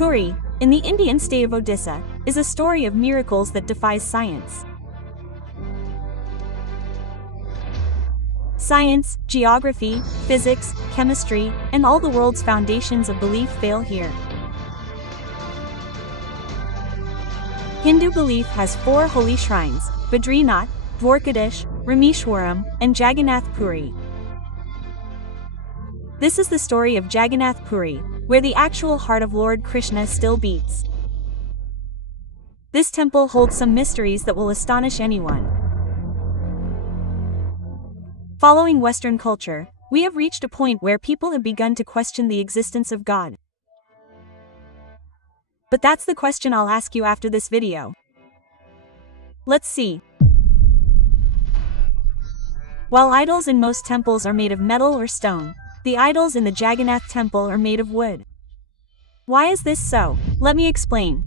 Puri, in the Indian state of Odisha, is a story of miracles that defies science. Science, geography, physics, chemistry, and all the world's foundations of belief fail here. Hindu belief has 4 holy shrines: Badrinath, Dwarkadish, Rameshwaram, and Jagannath Puri. This is the story of Jagannath Puri, where the actual heart of Lord Krishna still beats. This temple holds some mysteries that will astonish anyone. Following Western culture, we have reached a point where people have begun to question the existence of God. But that's the question I'll ask you after this video. Let's see. While idols in most temples are made of metal or stone, the idols in the Jagannath temple are made of wood. Why is this so? Let me explain.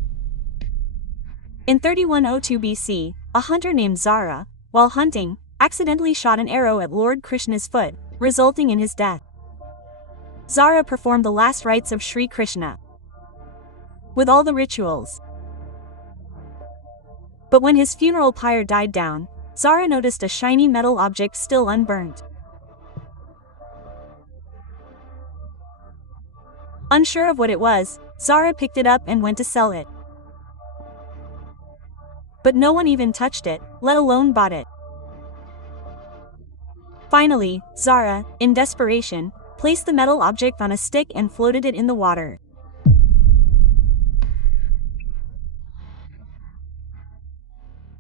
In 3102 BC, a hunter named Zara, while hunting, accidentally shot an arrow at Lord Krishna's foot, resulting in his death. Zara performed the last rites of Sri Krishna with all the rituals. But when his funeral pyre died down, Zara noticed a shiny metal object still unburnt. Unsure of what it was, Zara picked it up and went to sell it. But no one even touched it, let alone bought it. Finally, Zara, in desperation, placed the metal object on a stick and floated it in the water.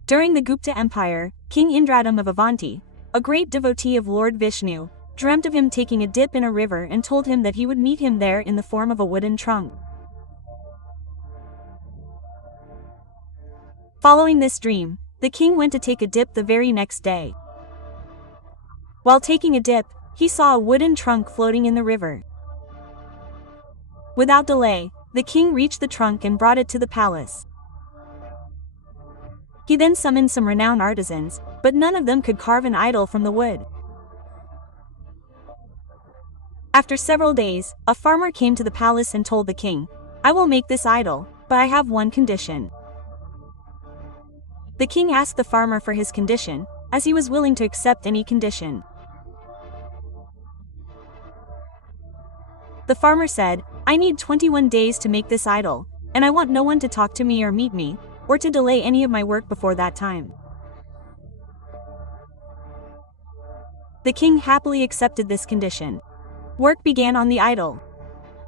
During the Gupta Empire, King Indradam of Avanti, a great devotee of Lord Vishnu, dreamt of him taking a dip in a river and told him that he would meet him there in the form of a wooden trunk. Following this dream, the king went to take a dip the very next day. While taking a dip, he saw a wooden trunk floating in the river. Without delay, the king reached the trunk and brought it to the palace. He then summoned some renowned artisans, but none of them could carve an idol from the wood. After several days, a farmer came to the palace and told the king, "I will make this idol, but I have one condition." The king asked the farmer for his condition, as he was willing to accept any condition. The farmer said, "I need 21 days to make this idol, and I want no one to talk to me or meet me, or to delay any of my work before that time." The king happily accepted this condition. Work began on the idol.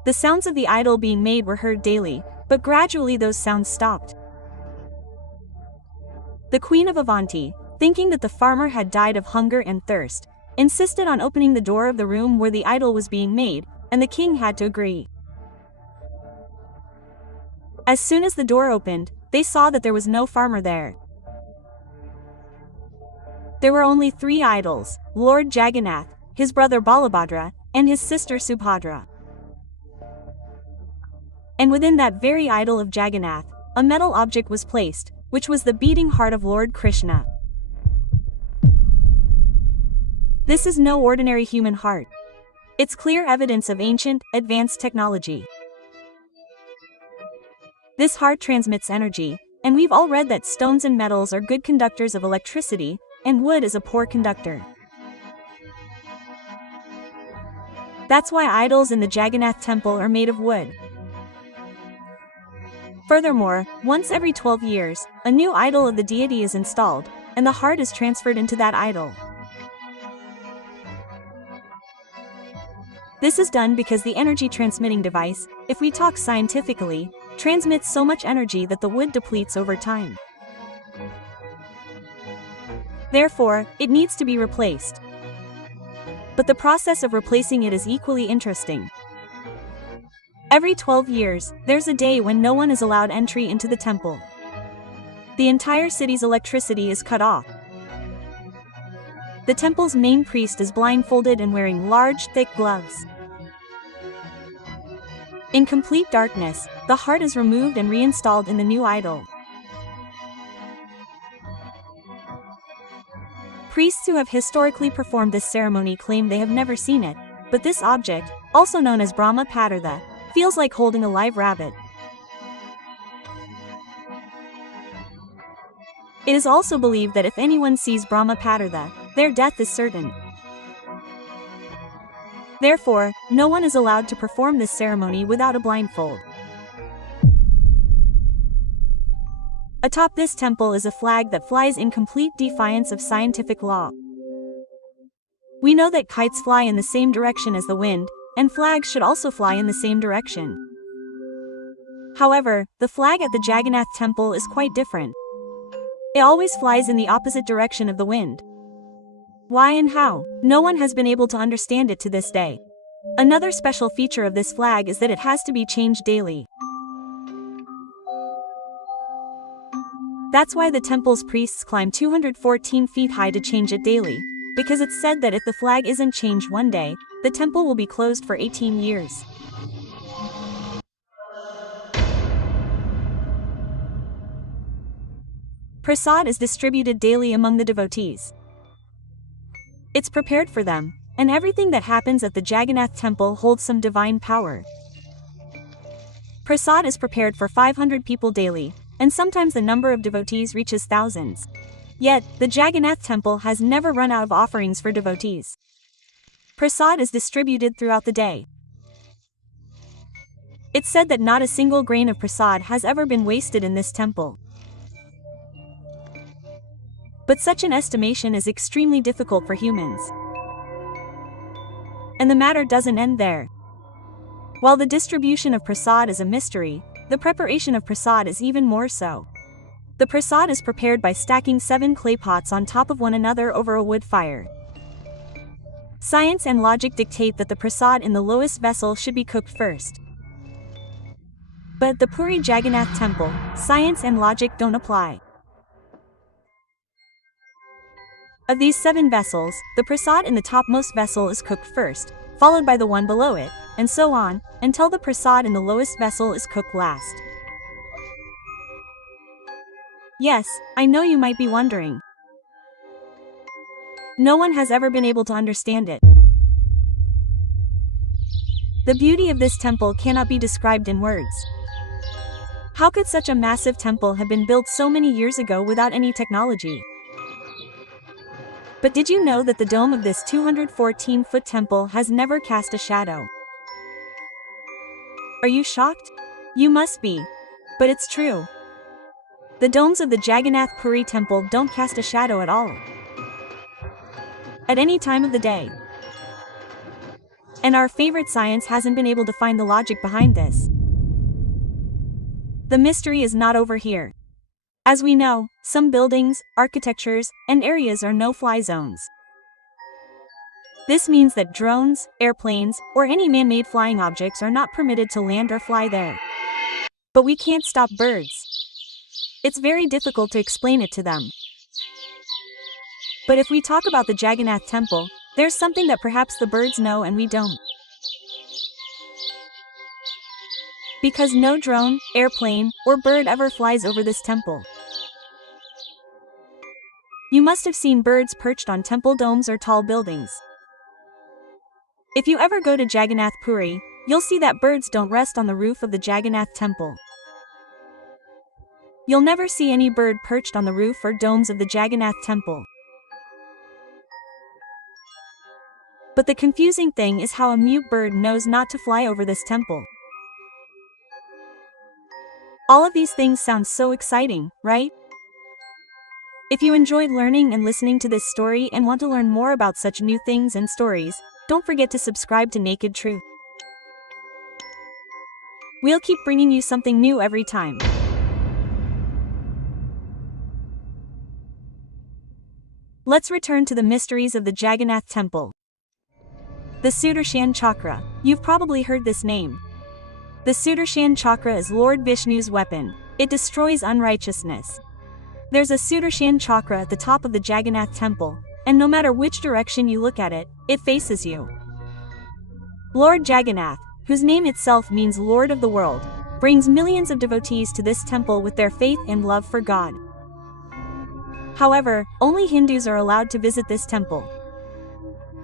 The sounds of the idol being made were heard daily, but gradually those sounds stopped. The Queen of Avanti, thinking that the farmer had died of hunger and thirst, insisted on opening the door of the room where the idol was being made, and the king had to agree. As soon as the door opened, they saw that there was no farmer there. There were only 3 idols: Lord Jagannath, his brother Balabhadra, and his sister Subhadra. And within that very idol of Jagannath, a metal object was placed, which was the beating heart of Lord Krishna. This is no ordinary human heart. It's clear evidence of ancient, advanced technology. This heart transmits energy, and we've all read that stones and metals are good conductors of electricity, and wood is a poor conductor. That's why idols in the Jagannath temple are made of wood. Furthermore, once every 12 years, a new idol of the deity is installed, and the heart is transferred into that idol. This is done because the energy transmitting device, if we talk scientifically, transmits so much energy that the wood depletes over time. Therefore, it needs to be replaced. But the process of replacing it is equally interesting. Every 12 years, there's a day when no one is allowed entry into the temple. The entire city's electricity is cut off. The temple's main priest is blindfolded and wearing large, thick gloves. In complete darkness, the heart is removed and reinstalled in the new idol. Priests who have historically performed this ceremony claim they have never seen it, but this object, also known as Brahma Padartha, feels like holding a live rabbit. It is also believed that if anyone sees Brahmapatartha, their death is certain. Therefore, no one is allowed to perform this ceremony without a blindfold. Atop this temple is a flag that flies in complete defiance of scientific law. We know that kites fly in the same direction as the wind, and flags should also fly in the same direction. However, the flag at the Jagannath temple is quite different. It always flies in the opposite direction of the wind. Why and how? No one has been able to understand it to this day. Another special feature of this flag is that it has to be changed daily. That's why the temple's priests climb 214 feet high to change it daily, because it's said that if the flag isn't changed one day, the temple will be closed for 18 years. Prasad is distributed daily among the devotees. It's prepared for them, and everything that happens at the Jagannath temple holds some divine power. Prasad is prepared for 500 people daily, and sometimes the number of devotees reaches thousands. Yet, the Jagannath temple has never run out of offerings for devotees. Prasad is distributed throughout the day. It's said that not a single grain of prasad has ever been wasted in this temple. But such an estimation is extremely difficult for humans. And the matter doesn't end there. While the distribution of prasad is a mystery, the preparation of prasad is even more so. The prasad is prepared by stacking 7 clay pots on top of one another over a wood fire. Science and logic dictate that the prasad in the lowest vessel should be cooked first. But at the Puri Jagannath temple, science and logic don't apply. Of these 7 vessels, the prasad in the topmost vessel is cooked first, followed by the one below it, and so on, until the prasad in the lowest vessel is cooked last. Yes, I know you might be wondering. No one has ever been able to understand it. The beauty of this temple cannot be described in words. How could such a massive temple have been built so many years ago without any technology? But did you know that the dome of this 214-foot temple has never cast a shadow? Are you shocked? You must be. But it's true. The domes of the Jagannath Puri temple don't cast a shadow at all. At any time of the day. And our favorite science hasn't been able to find the logic behind this. The mystery is not over here. As we know, some buildings, architectures, and areas are no-fly zones. This means that drones, airplanes, or any man-made flying objects are not permitted to land or fly there. But we can't stop birds. It's very difficult to explain it to them. But if we talk about the Jagannath temple, there's something that perhaps the birds know and we don't. Because no drone, airplane, or bird ever flies over this temple. You must have seen birds perched on temple domes or tall buildings. If you ever go to Jagannath Puri, you'll see that birds don't rest on the roof of the Jagannath temple. You'll never see any bird perched on the roof or domes of the Jagannath temple. But the confusing thing is how a mute bird knows not to fly over this temple. All of these things sound so exciting, right? If you enjoyed learning and listening to this story and want to learn more about such new things and stories, don't forget to subscribe to Naked Truth. We'll keep bringing you something new every time. Let's return to the mysteries of the Jagannath temple. The Sudarshan Chakra. You've probably heard this name. The Sudarshan Chakra is Lord Vishnu's weapon. It destroys unrighteousness. There's a Sudarshan Chakra at the top of the Jagannath temple, and no matter which direction you look at it, it faces you. Lord Jagannath, whose name itself means Lord of the World, brings millions of devotees to this temple with their faith and love for God. However, only Hindus are allowed to visit this temple.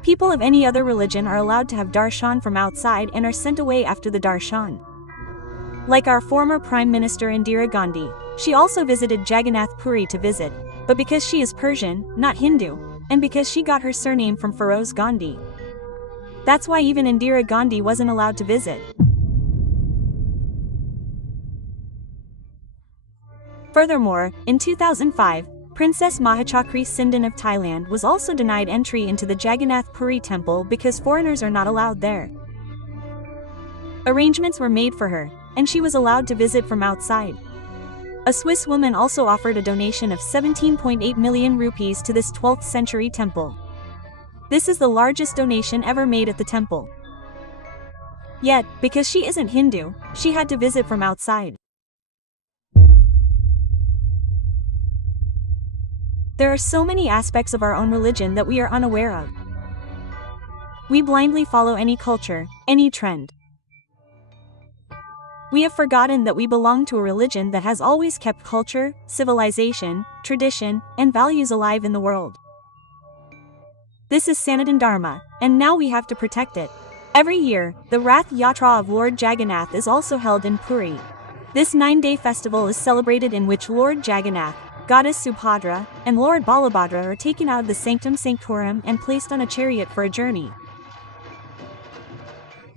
People of any other religion are allowed to have darshan from outside and are sent away after the darshan. Like our former Prime Minister Indira Gandhi, she also visited Jagannath Puri to visit, But because she is Persian, not Hindu, and because she got her surname from Feroz Gandhi. That's why even Indira Gandhi wasn't allowed to visit. Furthermore, in 2005, Princess Mahachakri Sindan of Thailand was also denied entry into the Jagannath Puri temple because foreigners are not allowed there. Arrangements were made for her, and she was allowed to visit from outside. A Swiss woman also offered a donation of 17.8 million rupees to this 12th century temple. This is the largest donation ever made at the temple. Yet, because she isn't Hindu, she had to visit from outside. There are so many aspects of our own religion that we are unaware of. We blindly follow any culture, any trend. We have forgotten that we belong to a religion that has always kept culture, civilization, tradition, and values alive in the world. This is Sanatan Dharma, and now we have to protect it. Every year, the Rath Yatra of Lord Jagannath is also held in Puri. This 9-day festival is celebrated in which Lord Jagannath, Goddess Subhadra, and Lord Balabhadra are taken out of the Sanctum Sanctorum and placed on a chariot for a journey.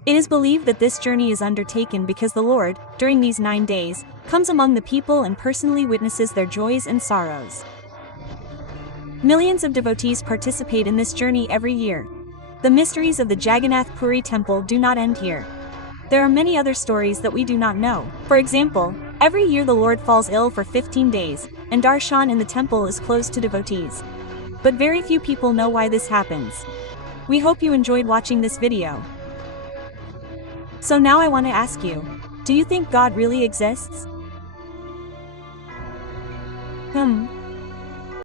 It is believed that this journey is undertaken because the Lord, during these 9 days, comes among the people and personally witnesses their joys and sorrows. Millions of devotees participate in this journey every year. The mysteries of the Jagannath Puri temple do not end here. There are many other stories that we do not know. For example, every year the Lord falls ill for 15 days, and darshan in the temple is closed to devotees. But very few people know why this happens. We hope you enjoyed watching this video. So now I want to ask you, do you think God really exists?